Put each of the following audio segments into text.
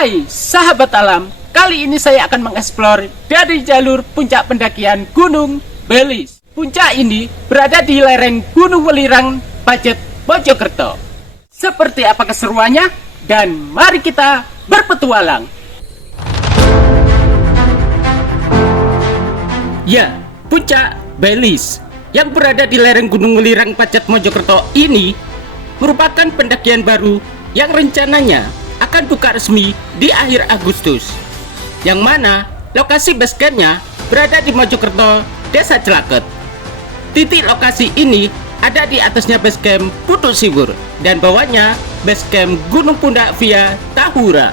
Hai sahabat alam, kali ini saya akan mengeksplor dari jalur puncak pendakian Gunung Belis. Puncak ini berada di lereng Gunung Welirang, Pacet, Mojokerto. Seperti apa keseruannya? Dan mari kita berpetualang. Ya, puncak Belis yang berada di lereng Gunung Welirang, Pacet, Mojokerto ini merupakan pendakian baru yang rencananya akan buka resmi di akhir Agustus, yang mana lokasi basecampnya berada di Mojokerto, Desa Celaket. Titik lokasi ini ada di atasnya basecamp Putuk Siwur dan bawahnya basecamp Gunung Pundak via Tahura.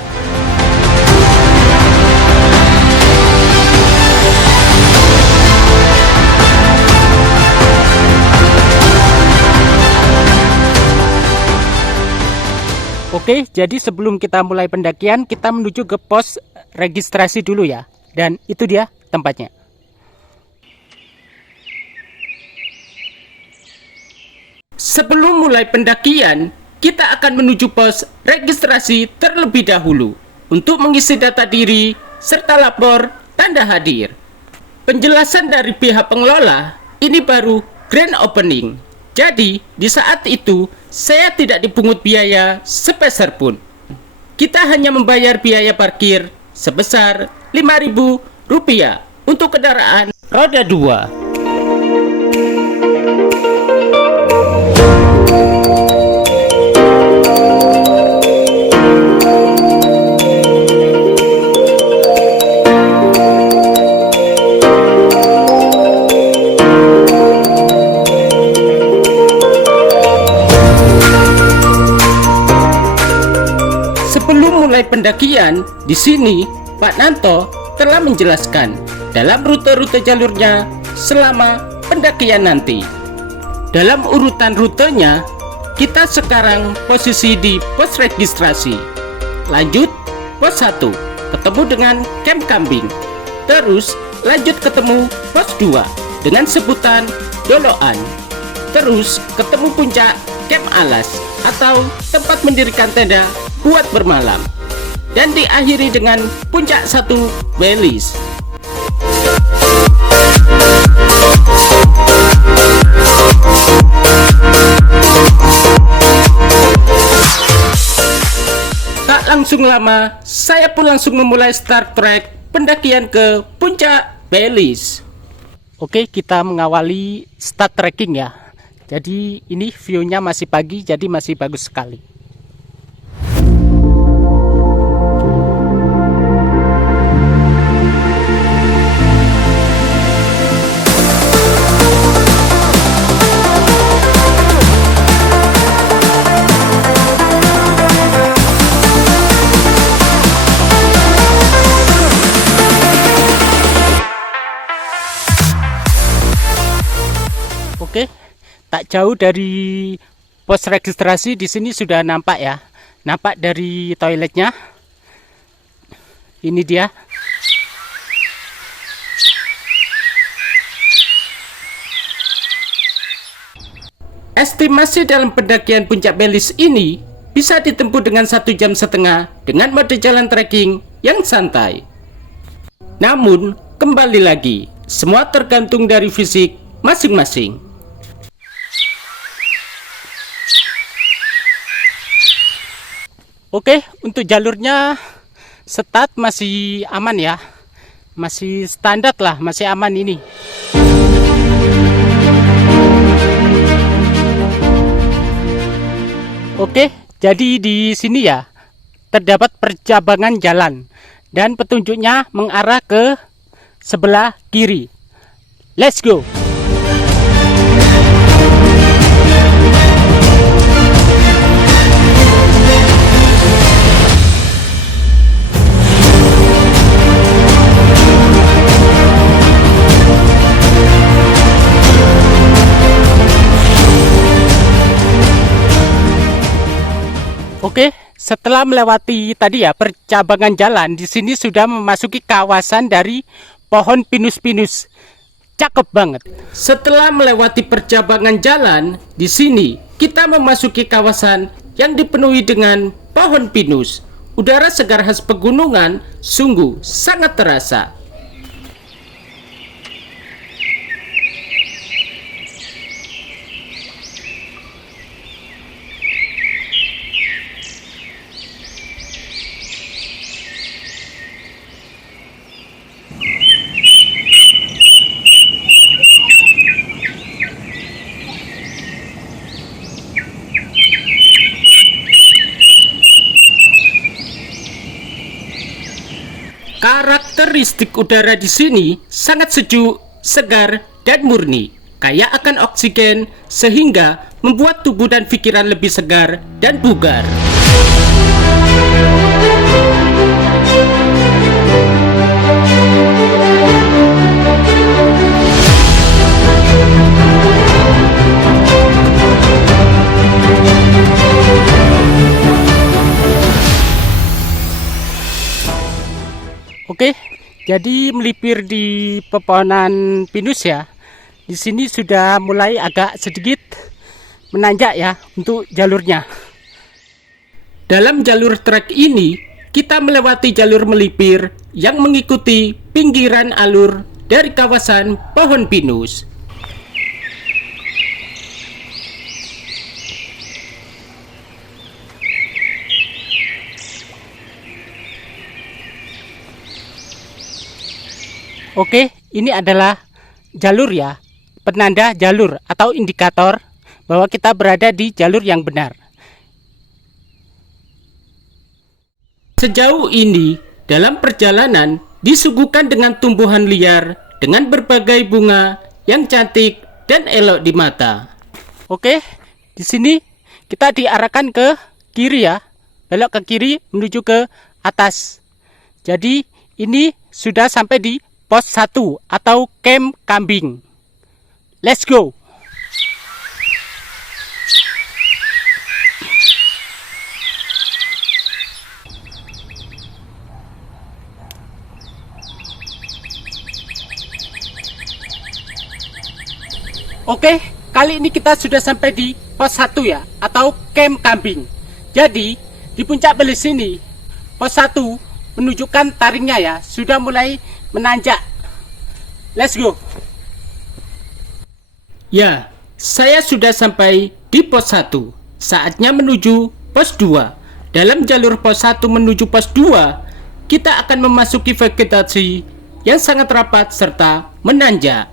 Oke, jadi sebelum kita mulai pendakian, kita menuju ke pos registrasi dulu ya. Dan itu dia tempatnya. Sebelum mulai pendakian, kita akan menuju pos registrasi terlebih dahulu untuk mengisi data diri serta lapor tanda hadir. Penjelasan dari pihak pengelola, ini baru grand opening. Jadi, di saat itu, saya tidak dipungut biaya sepeser pun. Kita hanya membayar biaya parkir sebesar Rp5.000 untuk kendaraan roda 2. Sebelum mulai pendakian, di sini Pak Nanto telah menjelaskan dalam rute-rute jalurnya selama pendakian nanti. Dalam urutan rutenya, kita sekarang posisi di pos registrasi. Lanjut, pos 1, ketemu dengan camp kambing. Terus, lanjut ketemu pos 2 dengan sebutan Doloan. Terus, ketemu puncak camp alas atau tempat mendirikan tenda buat bermalam, dan diakhiri dengan puncak 1 Belis. Tak langsung lama, saya pun langsung memulai start track pendakian ke puncak Belis. Oke, kita mengawali start trekking ya. Jadi ini view-nya masih pagi, jadi masih bagus sekali. Oke, tak jauh dari pos registrasi di sini sudah nampak ya. Nampak dari toiletnya. Ini dia. Estimasi dalam pendakian puncak Belis ini bisa ditempuh dengan 1,5 jam dengan mode jalan trekking yang santai. Namun, kembali lagi, semua tergantung dari fisik masing-masing. Oke, untuk jalurnya start masih aman ya. Masih standar lah, masih aman ini. Oke, jadi di sini ya terdapat percabangan jalan dan petunjuknya mengarah ke sebelah kiri. Let's go. Oke, setelah melewati tadi ya percabangan jalan, di sini sudah memasuki kawasan dari pohon pinus-pinus. Cakep banget. Setelah melewati percabangan jalan, di sini kita memasuki kawasan yang dipenuhi dengan pohon pinus. udara segar khas pegunungan sungguh sangat terasa. Karakteristik udara di sini sangat sejuk, segar, dan murni, kaya akan oksigen sehingga membuat tubuh dan pikiran lebih segar dan bugar. Oke, jadi melipir di pepohonan pinus ya. Di sini sudah mulai agak sedikit menanjak ya untuk jalurnya. Dalam jalur trek ini, kita melewati jalur melipir yang mengikuti pinggiran alur dari kawasan pohon pinus. Oke, ini adalah jalur ya, penanda jalur atau indikator bahwa kita berada di jalur yang benar. Sejauh ini, dalam perjalanan disuguhkan dengan tumbuhan liar dengan berbagai bunga yang cantik dan elok di mata. Oke, di sini kita diarahkan ke kiri ya, belok ke kiri menuju ke atas. Jadi ini sudah sampai di pos 1 atau camp kambing. Let's go. Oke, kali ini kita sudah sampai di pos 1 ya, atau camp kambing. Jadi, di puncak belis ini, pos 1 menunjukkan taringnya ya, sudah mulai menanjak. Let's go. Ya, saya sudah sampai di pos 1. Saatnya menuju pos 2. Dalam jalur pos 1 menuju pos 2, kita akan memasuki vegetasi yang sangat rapat serta menanjak.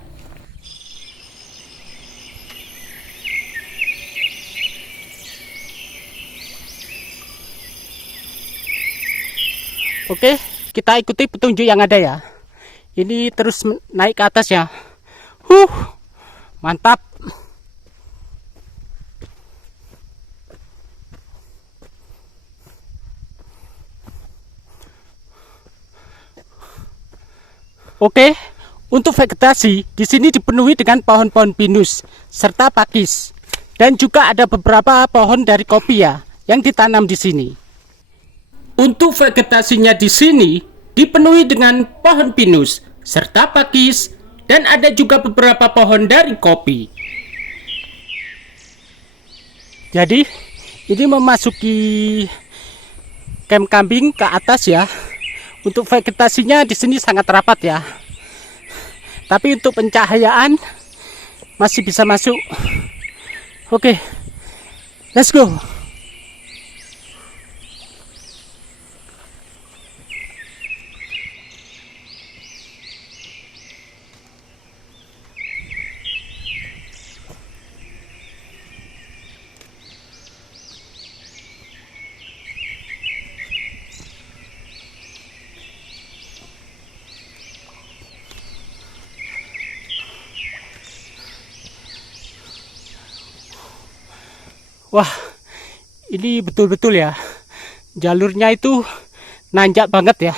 Oke, kita ikuti petunjuk yang ada ya. Ini terus naik ke atas ya. Mantap. Oke, untuk vegetasi di sini dipenuhi dengan pohon-pohon pinus serta pakis, dan juga ada beberapa pohon dari kopi ya yang ditanam di sini. Untuk vegetasinya di sini dipenuhi dengan pohon pinus serta pakis, dan ada juga beberapa pohon dari kopi. Jadi ini memasuki camp kambing ke atas ya. Untuk vegetasinya di sini sangat rapat ya. Tapi untuk pencahayaan masih bisa masuk. Oke, let's go. Wah, ini betul-betul ya, jalurnya itu nanjak banget ya.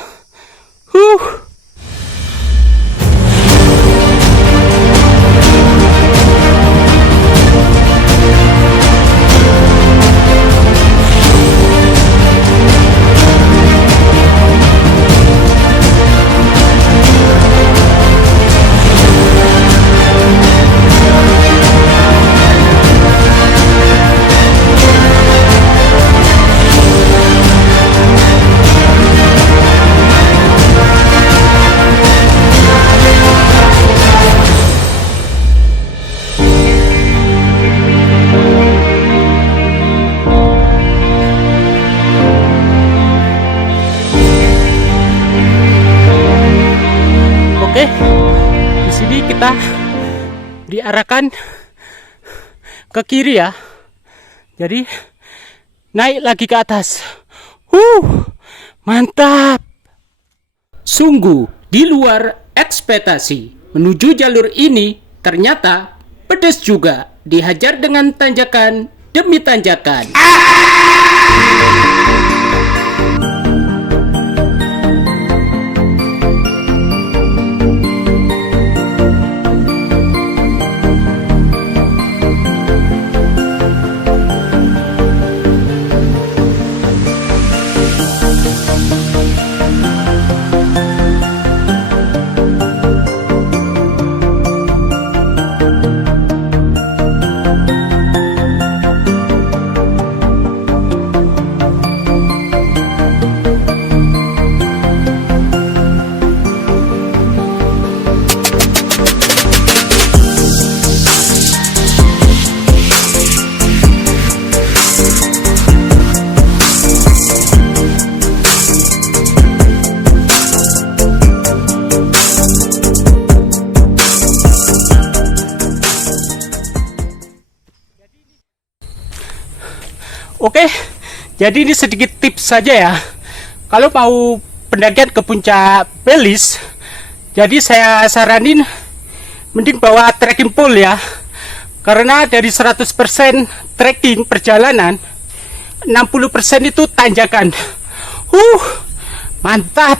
kita diarahkan ke kiri ya. Jadi naik lagi ke atas. Mantap. Sungguh di luar ekspektasi. Menuju jalur ini ternyata pedas juga. Dihajar dengan tanjakan demi tanjakan. Oke, jadi ini sedikit tips saja ya. Kalau mau pendakian ke puncak Belis, jadi saya saranin mending bawa trekking pole ya. Karena dari 100% trekking perjalanan, 60% itu tanjakan. Mantap.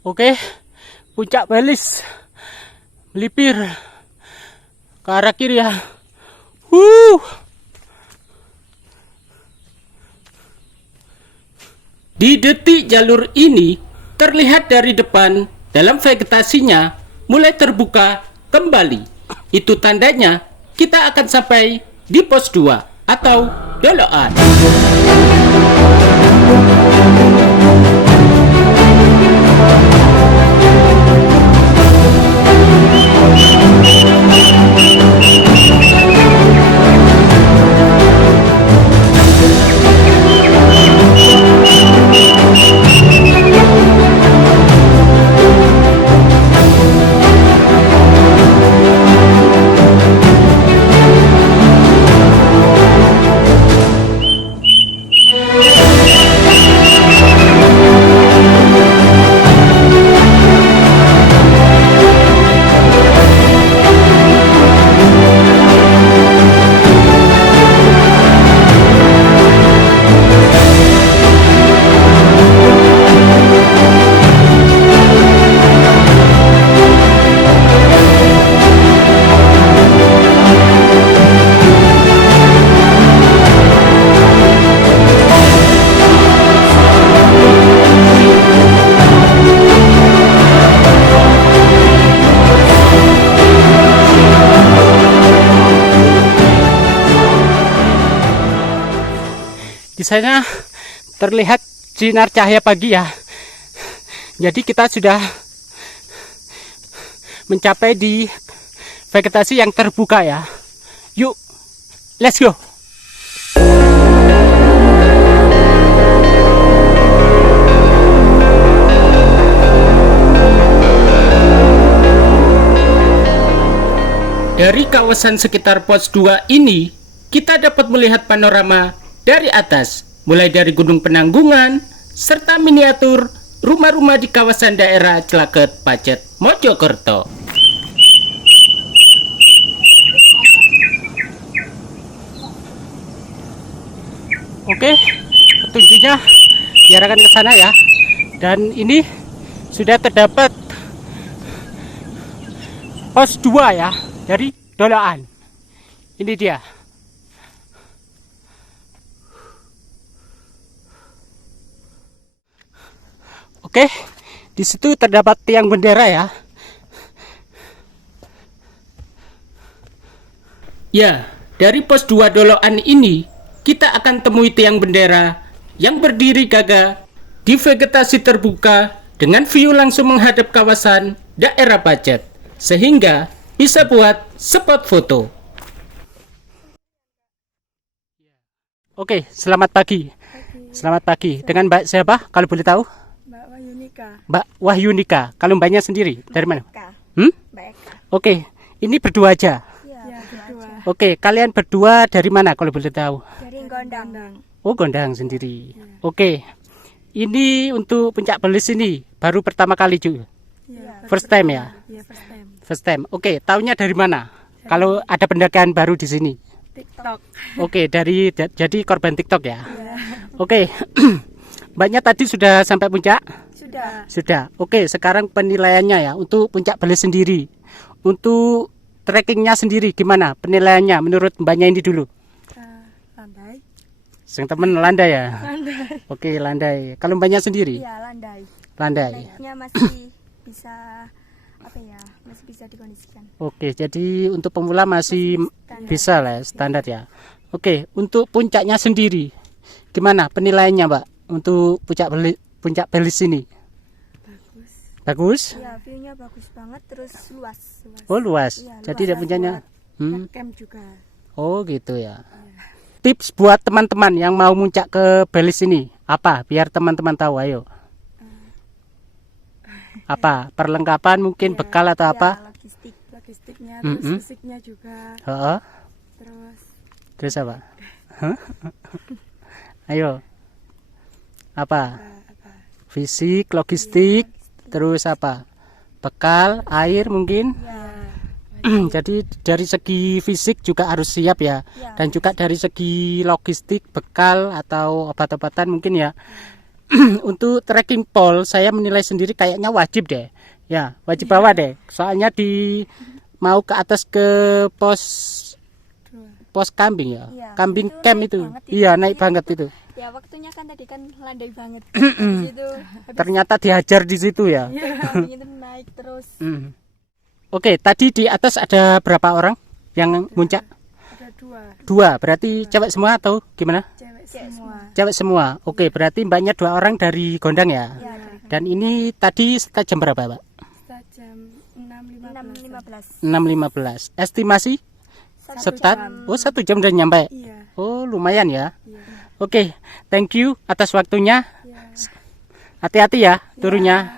Oke, puncak Belis melipir ke arah kiri ya. Di detik jalur ini terlihat dari depan dalam vegetasinya mulai terbuka kembali. Itu tandanya kita akan sampai di pos 2 atau Doloan. Di sana terlihat sinar cahaya pagi ya. Jadi kita sudah mencapai di vegetasi yang terbuka ya. Yuk, let's go. Dari kawasan sekitar pos 2 ini, kita dapat melihat panorama dari atas, mulai dari Gunung Penanggungan, serta miniatur rumah-rumah di kawasan daerah Celaket, Pacet, Mojokerto. Oke, petunjuknya diarahkan ke sana ya. Dan ini sudah terdapat pos 2 ya, dari Doloan. Ini dia. Oke, di situ terdapat tiang bendera ya. Ya, dari pos 2 Doloan ini kita akan temui tiang bendera yang berdiri gagah di vegetasi terbuka dengan view langsung menghadap kawasan daerah Pacet, sehingga bisa buat spot foto. Oke, selamat pagi. Selamat pagi. Dengan Mbak siapa kalau boleh tahu? Mbak Wahyunika. Mbak Wahyunika. Kalau Mbaknya sendiri dari mana? Eka. Hmm? Mbak Eka. Oke, ini berdua aja. Iya, Berdua. Oke, kalian berdua dari mana kalau boleh tahu? dari Gondang. Oh, Gondang sendiri. Oke. Ini untuk Puncak Belis ini baru pertama kali juga. Iya. First time ya? Iya, first time. First time. Oke, tahunya dari mana? Kalau ada pendakian baru di sini. TikTok. Oke, jadi korban TikTok ya. Oke. Mbaknya tadi sudah sampai puncak? Sudah. Sudah. Oke, sekarang penilaiannya ya untuk Puncak Belis sendiri. Untuk trekkingnya sendiri gimana penilaiannya menurut Mbaknya ini dulu? Landai. Sing temen landai ya? Landai. Oke, landai. Kalau Mbaknya sendiri? Iya, landai. Landai. Naiknya masih bisa masih bisa dikondisikan. Oke, jadi untuk pemula masih Standar. bisa lah ya, standar ya. Oke, untuk puncaknya sendiri gimana penilaiannya, Mbak? Untuk Puncak Belis ini? Bagus. Bagus? Iya, view-nya bagus banget, terus luas. Oh, luas. Iya, Jadi luas. dia puncaknya Camp juga. Oh, gitu ya. Tips buat teman-teman yang mau muncak ke Belis ini apa? Biar teman-teman tahu, ayo. Apa? Perlengkapan mungkin bekal atau apa? Iya, logistik. Logistiknya, terus Mm-mm. fisiknya juga. Heeh. Terus Terus apa? Hah? Ayo. Apa? apa? Fisik, logistik, terus apa? Bekal, air mungkin. Iya. Jadi dari segi fisik juga harus siap ya. Iya. Dan juga dari segi logistik, bekal atau obat-obatan mungkin ya. Untuk trekking pole saya menilai sendiri kayaknya wajib deh. Ya, wajib bawa deh. Soalnya mau ke atas ke pos kambing ya. Iya, Kambing itu camp naik itu. banget itu. Iya, naik banget itu. Ya, waktunya kan tadi kan landai banget. Habis itu Ternyata dihajar di situ ya. kambing itu naik terus. Oke, tadi di atas ada berapa orang yang muncak? Ada dua. Dua, berarti cewek semua atau gimana? Cewek Cewek semua. Cewek semua. Oke, berarti Mbaknya 2 orang dari Gondang ya. Iya, dari Dan ini tadi start jam berapa, Pak? Start jam 6.15. 6.15. 6.15. Estimasi start? Oh, 1 jam udah nyampe. Iya. Oh, lumayan ya. Iya. Oke, thank you atas waktunya. Iya. Hati-hati ya turunnya.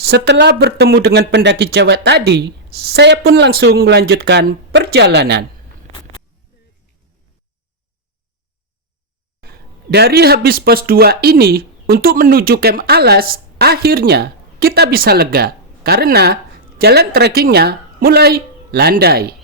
Setelah bertemu dengan pendaki cewek tadi, saya pun langsung melanjutkan perjalanan. Dari habis pos 2 ini, untuk menuju camp alas, akhirnya kita bisa lega. Karena jalan trekkingnya mulai landai.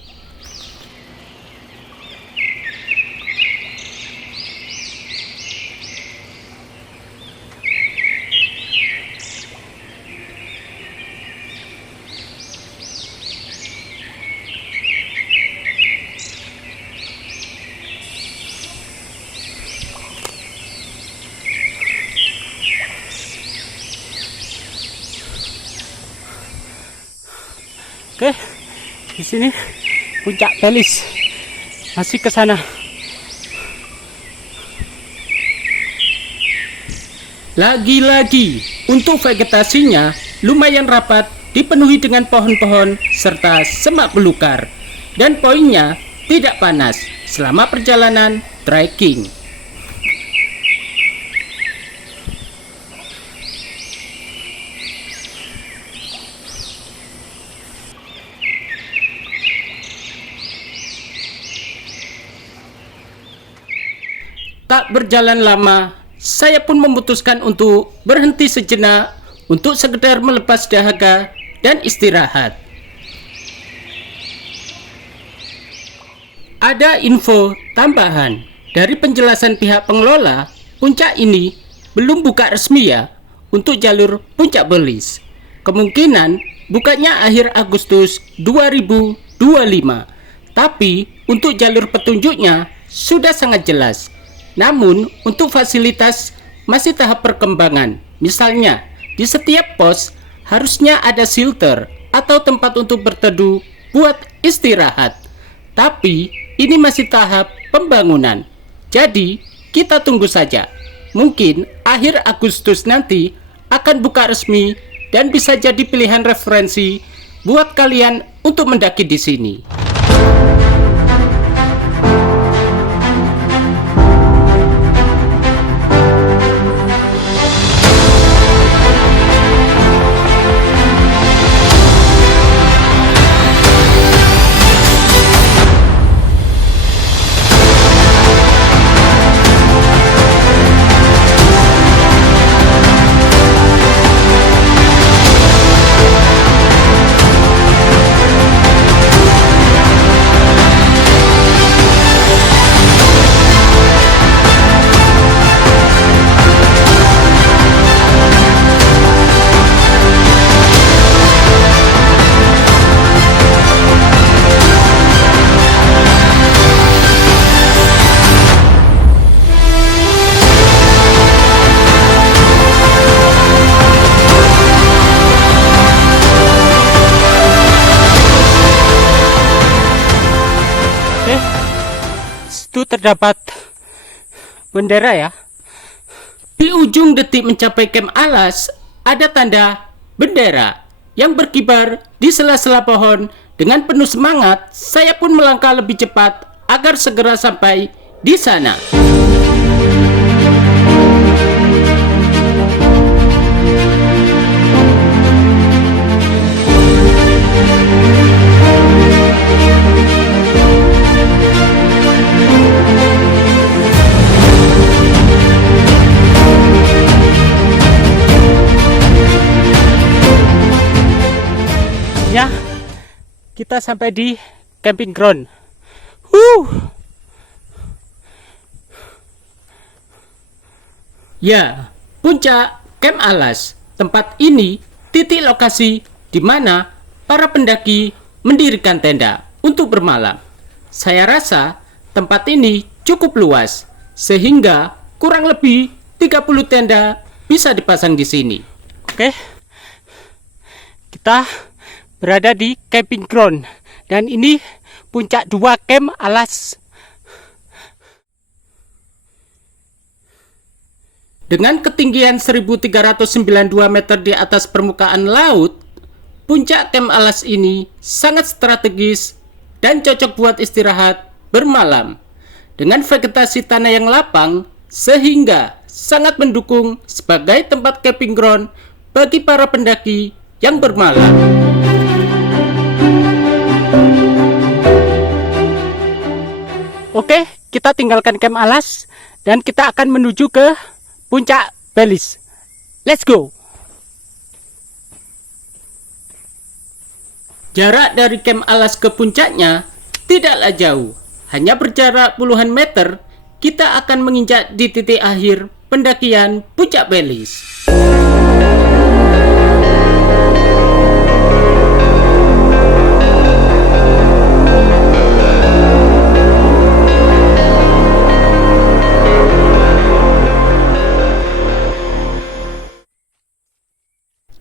Oke, di sini Puncak Belis masih ke sana. Lagi-lagi untuk vegetasinya lumayan rapat, dipenuhi dengan pohon-pohon serta semak belukar, dan poinnya tidak panas selama perjalanan trekking. Tak berjalan lama, saya pun memutuskan untuk berhenti sejenak untuk sekedar melepas dahaga dan istirahat. Ada info tambahan dari penjelasan pihak pengelola, puncak ini belum buka resmi ya untuk jalur Puncak Belis. Kemungkinan bukanya akhir Agustus 2025. Tapi untuk jalur petunjuknya sudah sangat jelas. Namun untuk fasilitas masih tahap perkembangan. Misalnya di setiap pos harusnya ada shelter atau tempat untuk berteduh buat istirahat. Tapi ini masih tahap pembangunan. Jadi kita tunggu saja. Mungkin akhir Agustus nanti akan buka resmi dan bisa jadi pilihan referensi buat kalian untuk mendaki di sini. situ terdapat bendera ya. Di ujung detik mencapai Camp Alas, ada tanda bendera yang berkibar di sela-sela pohon. Dengan penuh semangat, saya pun melangkah lebih cepat agar segera sampai di sana. Ya, kita sampai di camping ground. Ya, puncak Camp Alas. Tempat ini titik lokasi di mana para pendaki mendirikan tenda untuk bermalam. Saya rasa tempat ini cukup luas sehingga kurang lebih 30 tenda bisa dipasang di sini. Oke. Kita berada di camping ground dan ini puncak 2 Camp Alas. Dengan ketinggian 1392 meter di atas permukaan laut, puncak Camp Alas ini sangat strategis dan cocok buat istirahat bermalam. Dengan vegetasi tanah yang lapang sehingga sangat mendukung sebagai tempat camping ground bagi para pendaki yang bermalam. Oke, kita tinggalkan Camp Alas dan kita akan menuju ke puncak Belis. Let's go. Jarak dari Camp Alas ke puncaknya tidaklah jauh, hanya berjarak puluhan meter. Kita akan menginjak di titik akhir pendakian puncak Belis.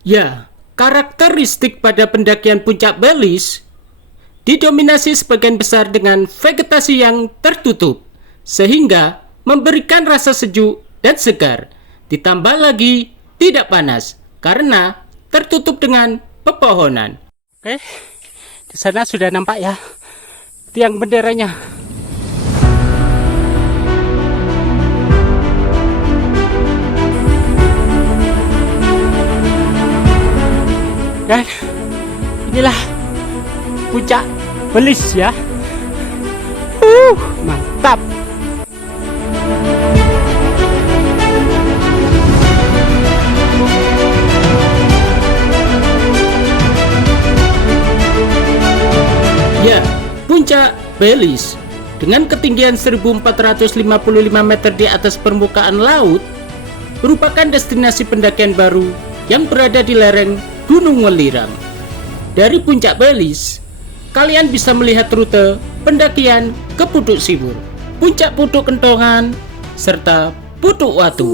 Ya, karakteristik pada pendakian puncak Belis didominasi sebagian besar dengan vegetasi yang tertutup, sehingga memberikan rasa sejuk dan segar. Ditambah lagi tidak panas karena tertutup dengan pepohonan. Oke, di sana sudah nampak ya tiang benderanya. Dan inilah puncak Belis ya. Mantap. Ya, puncak Belis dengan ketinggian 1455 meter di atas permukaan laut merupakan destinasi pendakian baru yang berada di lereng Gunung Welirang. Dari puncak Belis, kalian bisa melihat rute pendakian ke Putuk Siwur, puncak Putuk Kentongan, serta Putuk Watu.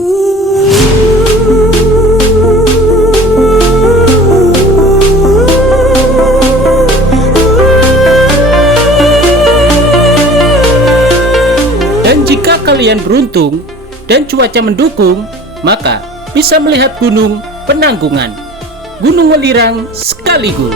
Dan jika kalian beruntung dan cuaca mendukung, maka bisa melihat Gunung Penanggungan, Gunung Welirang sekaligus.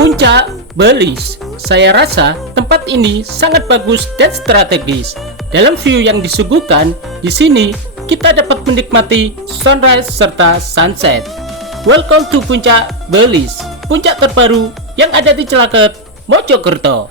Puncak Belis, saya rasa tempat ini sangat bagus dan strategis. Dalam view yang disuguhkan di sini, kita dapat menikmati sunrise serta sunset. Welcome to Puncak Belis, puncak terbaru yang ada di Celaket, Mojokerto.